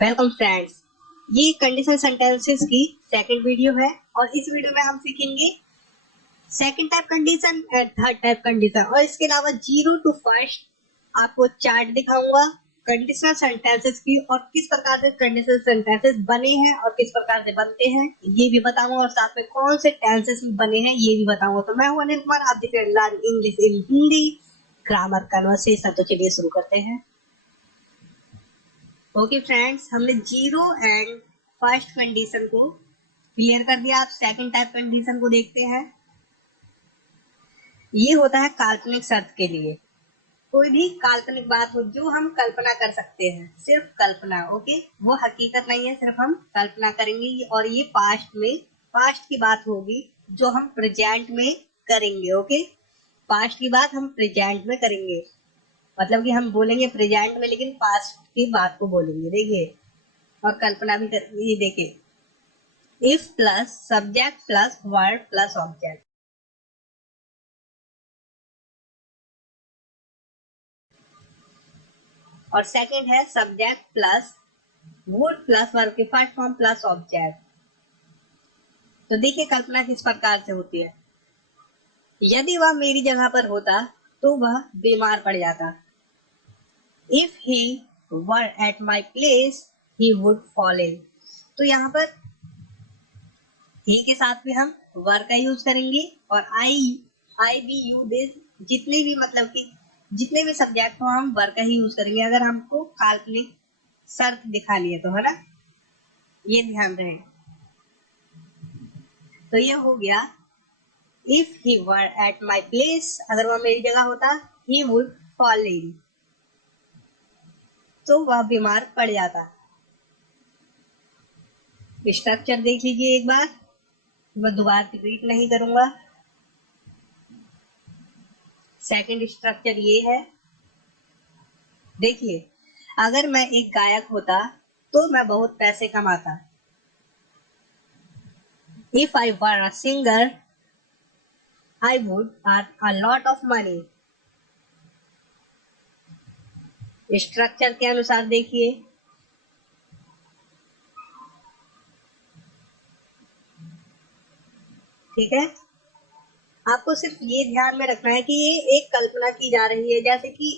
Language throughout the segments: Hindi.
वेलकम फ्रेंड्स, ये कंडीशनल सेंटेंसेस की सेकंड वीडियो है और इस वीडियो में हम सीखेंगे second type condition and third type condition और इसके अलावा 0 to 1 आपको चार्ट दिखाऊंगा कंडीशनल सेंटेंसेस की और किस प्रकार से कंडीशनल सेंटेंसेस बने हैं और किस प्रकार से बनते हैं ये भी बताऊंगा और साथ में कौन से टेंसेस बने हैं ये भी बताऊंगा। तो मैं हूं अनिल कुमार, आप देख रहे हैं learn English in Hindi grammar conversation. तो चलिए शुरू करते हैं। ओके फ्रेंड्स, हमने 0 एंड फर्स्ट कंडीशन को क्लियर कर दिया। आप सेकंड टाइप कंडीशन को देखते हैं। ये होता है काल्पनिक शर्त के लिए। कोई भी काल्पनिक बात हो जो हम कल्पना कर सकते हैं, सिर्फ कल्पना। ओके, वो हकीकत नहीं है, सिर्फ हम कल्पना करेंगे और ये पास्ट की बात होगी जो हम प्रेजेंट में करेंगे। ओके, पास्ट की बात हम प्रेजेंट में करेंगे, मतलब कि हम बोलेंगे प्रेजेंट में लेकिन पास्ट की बात को बोलेंगे। देखिए, और कल्पना भी कर, ये देखिए, if plus subject plus verb plus object. और सेकंड है subject plus would plus verb के फर्स्ट फॉर्म प्लस ऑब्जेक्ट। तो देखिए कल्पना किस प्रकार से होती है। यदि वह मेरी जगह पर होता तो वह बीमार पड़ जाता। If he were at my place he would fall in. तो यहाँ पर ही के साथ भी हम वर का यूज करेंगे और आई बी यू दे, जितने भी मतलब कि जितने भी सब्जेक्ट हो हम वर का ही यूज करेंगे अगर हमको काल्पनिक शर्त दिखानी है तो, है ना, ये ध्यान रहे। तो ये हो गया if he were at my place, अगर वह मेरी जगह होता ही वुड फॉल इन, तो वह बीमार पड़ जाता। स्ट्रक्चर देख लीजिए एक बार, मैं दोबारा रिपीट नहीं करूंगा। सेकंड स्ट्रक्चर ये है। देखिए, अगर मैं एक गायक होता तो मैं बहुत पैसे कमाता। If I were a singer I would earn a lot of money. Structure के अनुसार देखिए, ठीक है। आपको सिर्फ ये ध्यान में रखना है कि ये एक कल्पना की जा रही है। जैसे कि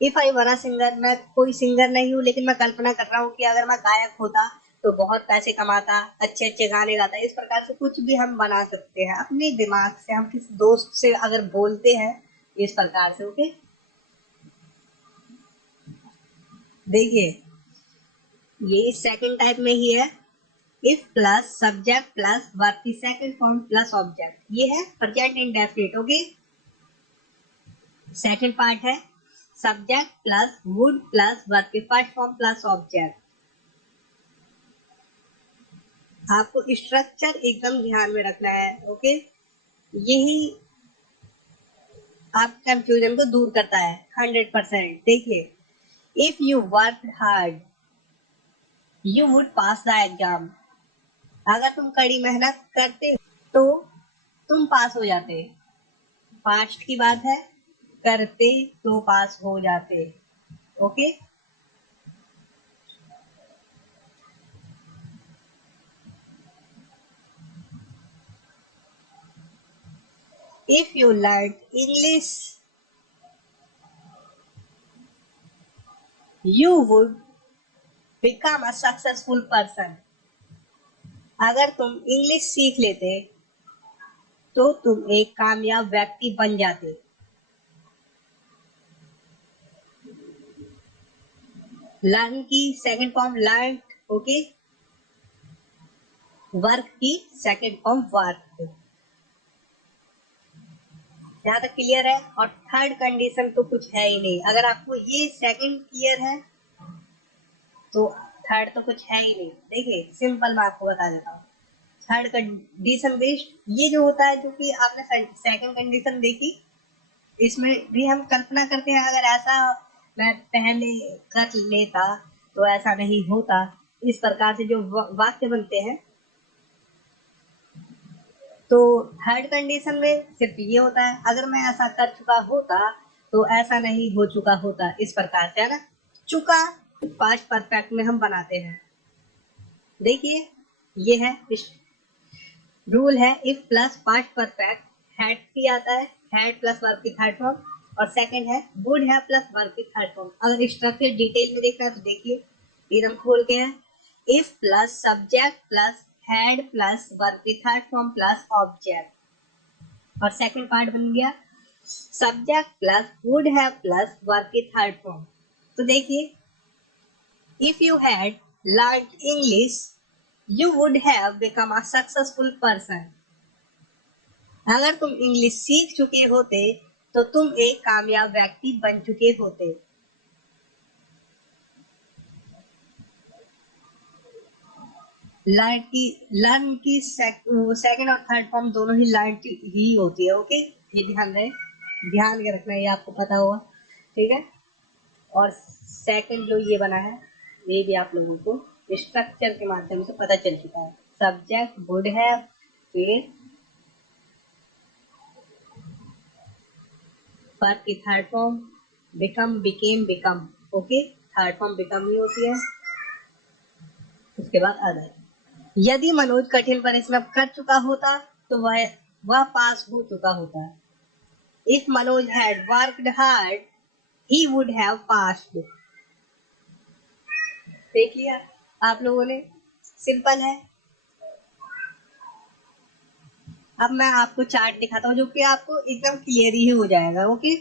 if I were a singer, मैं कोई सिंगर नहीं हूँ लेकिन मैं कल्पना कर रहा हूँ कि अगर मैं गायक होता तो बहुत पैसे कमाता, अच्छे अच्छे गाने गाता। इस प्रकार से कुछ भी हम बना सकते हैं अपने दिमाग से। हम किसी दोस्त से अगर बोलते हैं इस प्रकार से। ओके, देखिए ये सेकंड टाइप में ही है। If plus subject plus verb की सेकंड फॉर्म प्लस ऑब्जेक्ट, ये है present indefinite. Okay, second part है subject plus would plus verb के फर्स्ट फॉर्म प्लस ऑब्जेक्ट। आपको स्ट्रक्चर एकदम ध्यान में रखना है। ओके, यही आप कंफ्यूजन को दूर करता है 100%। देखिए, if you work hard you would pass the exam. अगर तुम कड़ी मेहनत करते तो तुम पास हो जाते। पास्ट की बात है, करते तो पास हो जाते। Okay, if you learn English you would become a successful person। अगर तुम इंग्लिश सीख लेते तो तुम एक कामयाब व्यक्ति बन जाते। लर्न की second form learn. Okay, work की सेकंड फॉर्म वर्क। यहाँ तक क्लियर है। और थर्ड कंडीशन तो कुछ है ही नहीं। अगर आपको ये सेकंड क्लियर है तो थर्ड तो कुछ है ही नहीं। देखिए सिंपल मैं आपको बता देता हूँ। थर्ड कंडीशन बेस्ड ये जो होता है, जो कि आपने सेकंड कंडीशन देखी, इसमें भी हम कल्पना करते हैं अगर ऐसा मैं पहले कर लेता तो ऐसा नहीं होता। इस प्रकार से जो वाक्य बनते हैं। तो थर्ड कंडीशन में सिर्फ ये होता है अगर मैं ऐसा कर चुका होता तो ऐसा नहीं हो चुका होता। इस प्रकार से, है ना। चुका पास्ट परफेक्ट में हम बनाते हैं। देखिए ये है रूल है, if plus past perfect had की आता है, हैड प्लस वर्ब की थर्ड फॉर्म, और सेकंड है वुड हैव प्लस वर्ब की थर्ड फॉर्म। अगर स्ट्रक्चर डिटेल में देखना है तो देखिए एकदम खोल के है, if plus subject plus had plus verb की थर्ड फॉर्म प्लस ऑब्जेक्ट, और सेकंड पार्ट बन गया subject plus would have plus verb की थर्ड फॉर्म। तो देखिए if you had learn English you would have become a successful person। अगर तुम इंग्लिश सीख चुके होते तो तुम एक कामयाब व्यक्ति बन चुके होते। लर्न की सेकंड और थर्ड फॉर्म दोनों ही लर्न ही होती है। ओके, ये ध्यान के रखना, ये आपको पता होगा, ठीक है। और सेकंड जो ये बना है ये भी आप लोगों को स्ट्रक्चर के माध्यम से पता चल चुका है, सब्जेक्ट वुड हैव, फिर वर्ब की third form become, became, become. Okay, third form become he होती है, उसके बाद अदर। यदि मनोज कठिन परिश्रम कर चुका होता तो वह पास हो चुका होता। If Manoj had worked hard he would have passed. देख लिया आप लोगों ने, सिंपल है। अब मैं आपको चार्ट दिखाता हूँ जो कि आपको एकदम क्लियर ही हो जाएगा। ओके,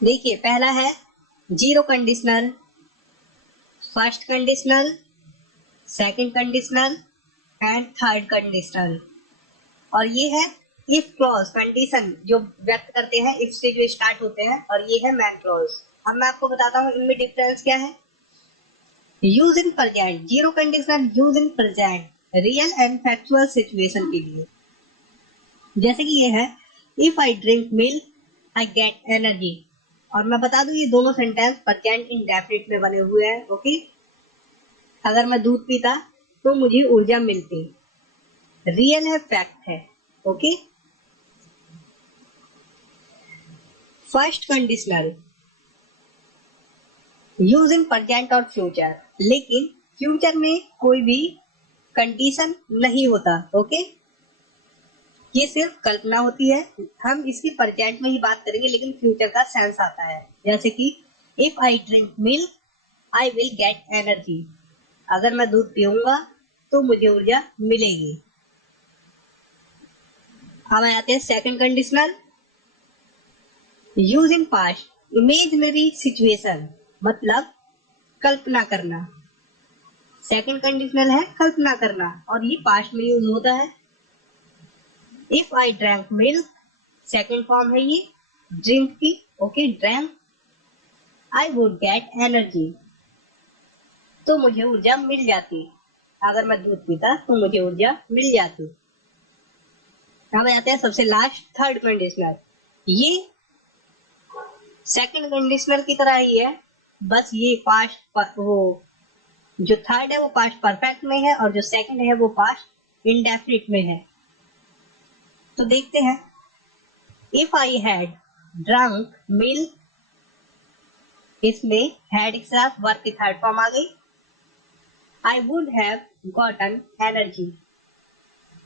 देखिए पहला है zero conditional, first conditional, second conditional and third conditional. और ये है इफ क्लॉज, कंडीशन जो व्यक्त करते हैं इफ से जो स्टार्ट होते हैं, और ये है मैन क्लॉज। अब मैं आपको बताता हूँ इनमें डिफरेंस क्या है। Use in present, zero conditional use in present real and factual situation के लिए। जैसे कि ये है if I drink milk I get energy. और मैं बता दूं ये दोनों सेंटेंस प्रेजेंट इंडेफिनिट में बने हुए हैं। ओके, अगर मैं दूध पीता तो मुझे ऊर्जा मिलती, रियल है, फैक्ट है। Okay, first conditional use in present और फ्यूचर, लेकिन फ्यूचर में कोई भी कंडीशन नहीं होता। ओके, ये सिर्फ कल्पना होती है, हम इसकी प्रेजेंट में ही बात करेंगे, लेकिन फ्यूचर का सेंस आता है। जैसे कि if I drink milk I will get energy, अगर मैं दूध पीऊंगा तो मुझे ऊर्जा मिलेगी। अब आते हैं second conditional use in past, imaginary situation, मतलब कल्पना करना। सेकंड कंडीशनल है कल्पना करना, और ये पास्ट में यूज होता है। If I drank milk, second form है ये ड्रिंक की। Okay, drank, I would get energy, तो मुझे ऊर्जा मिल जाती, अगर मैं दूध पीता तो मुझे ऊर्जा मिल जाती। अब आते हैं सबसे लास्ट थर्ड कंडीशनल, ये सेकंड कंडीशनल की तरह ही है, बस ये पास्ट वो जो थर्ड है वो पास्ट परफेक्ट में है, और जो सेकंड है वो पास्ट इंडेफिनिट में है। तो देखते हैं, if I had drunk milk, इसमें हैड के साथ वर्ब की थर्ड फॉर्म आ गई। I would have gotten energy,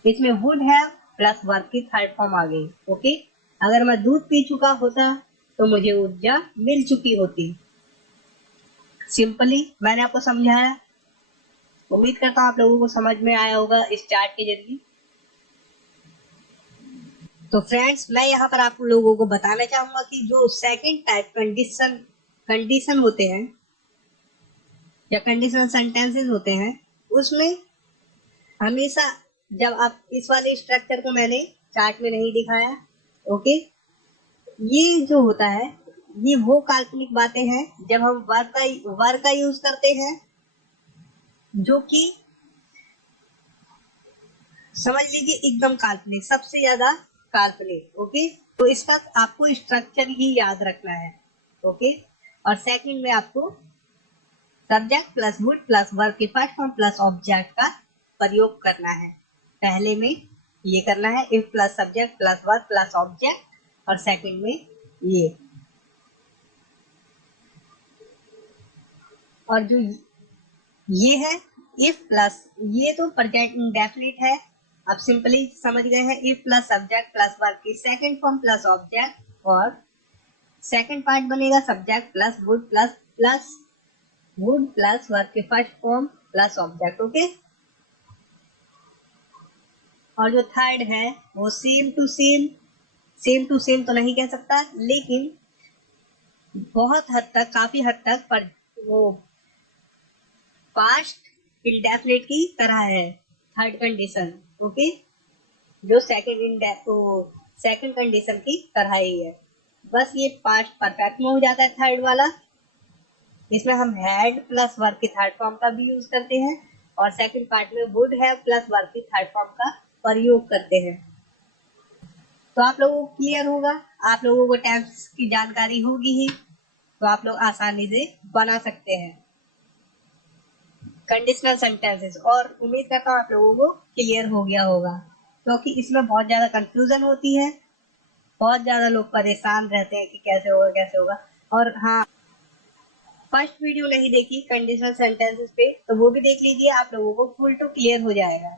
इसमें वुड हैव प्लस वर्ब की थर्ड फॉर्म आ गई। ओके, अगर मैं दूध पी चुका होता तो मुझे ऊर्जा मिल चुकी होती। सिंपली मैंने आपको समझाया, उम्मीद करता हूँ आप लोगों को समझ में आया होगा इस चार्ट के जरिए। तो फ्रेंड्स, मैं यहाँ पर आप लोगों को बताना चाहूंगा कि जो सेकंड टाइप कंडीशन होते हैं या कंडीशनल सेंटेंसेस होते हैं, उसमें हमेशा जब आप इस वाले स्ट्रक्चर को मैंने चार्ट में नहीं दिखाया, ओके, ये जो होता है ये वो काल्पनिक बातें हैं जब हम वर्ब का यूज करते हैं, जो कि समझ लीजिए एकदम काल्पनिक, सबसे ज्यादा काल्पनिक। ओके, तो इसका आपको स्ट्रक्चर ही याद रखना है। ओके, और सेकंड में आपको subject plus would plus verb की फर्स्ट फॉर्म प्लस ऑब्जेक्ट का प्रयोग करना है। पहले में ये करना है if plus subject plus verb plus object, और सेकंड में ये। और जो ये है इफ प्लस, ये तो प्रेजेंट इंडेफिनिट है, अब सिंपली समझ गए हैं। If plus subject plus verb की सेकंड फॉर्म प्लस ऑब्जेक्ट, और सेकंड पार्ट बनेगा subject plus would plus verb की first form plus object. Okay, और जो थर्ड है वो सेम टू सेम तो नहीं कह सकता, लेकिन बहुत हद तक, काफी हद तक पर वो पास्ट इंडेफिनिट की तरह है, थर्ड कंडीशन। ओके, जो सेकंड कंडीशन की तरह ही है, बस ये पास्ट परफेक्ट में हो जाता है थर्ड वाला। इसमें हम हैड प्लस वर्ब की थर्ड फॉर्म का भी यूज करते हैं, और सेकंड पार्ट में वुड हैव प्लस वर्ब की थर्ड फॉर्म का प्रयोग करते हैं। तो आप लोगों को क्लियर होगा, आप लोगों को टेंस की जानकारी होगी ही, तो आप लोग आसानी से बना सकते हैं कंडीशनल सेंटेंसेस। और उम्मीद करता हूँ आप लोगों को क्लियर हो गया होगा, क्योंकि इसमें बहुत ज्यादा कंफ्यूजन होती है, बहुत ज्यादा लोग परेशान रहते हैं कि कैसे होगा कैसे होगा। और हाँ, फर्स्ट वीडियो नहीं देखी कंडीशनल सेंटेंसेस पे, तो वो भी देख लीजिए, आप लोगों को फुल टू क्लियर हो जाएगा।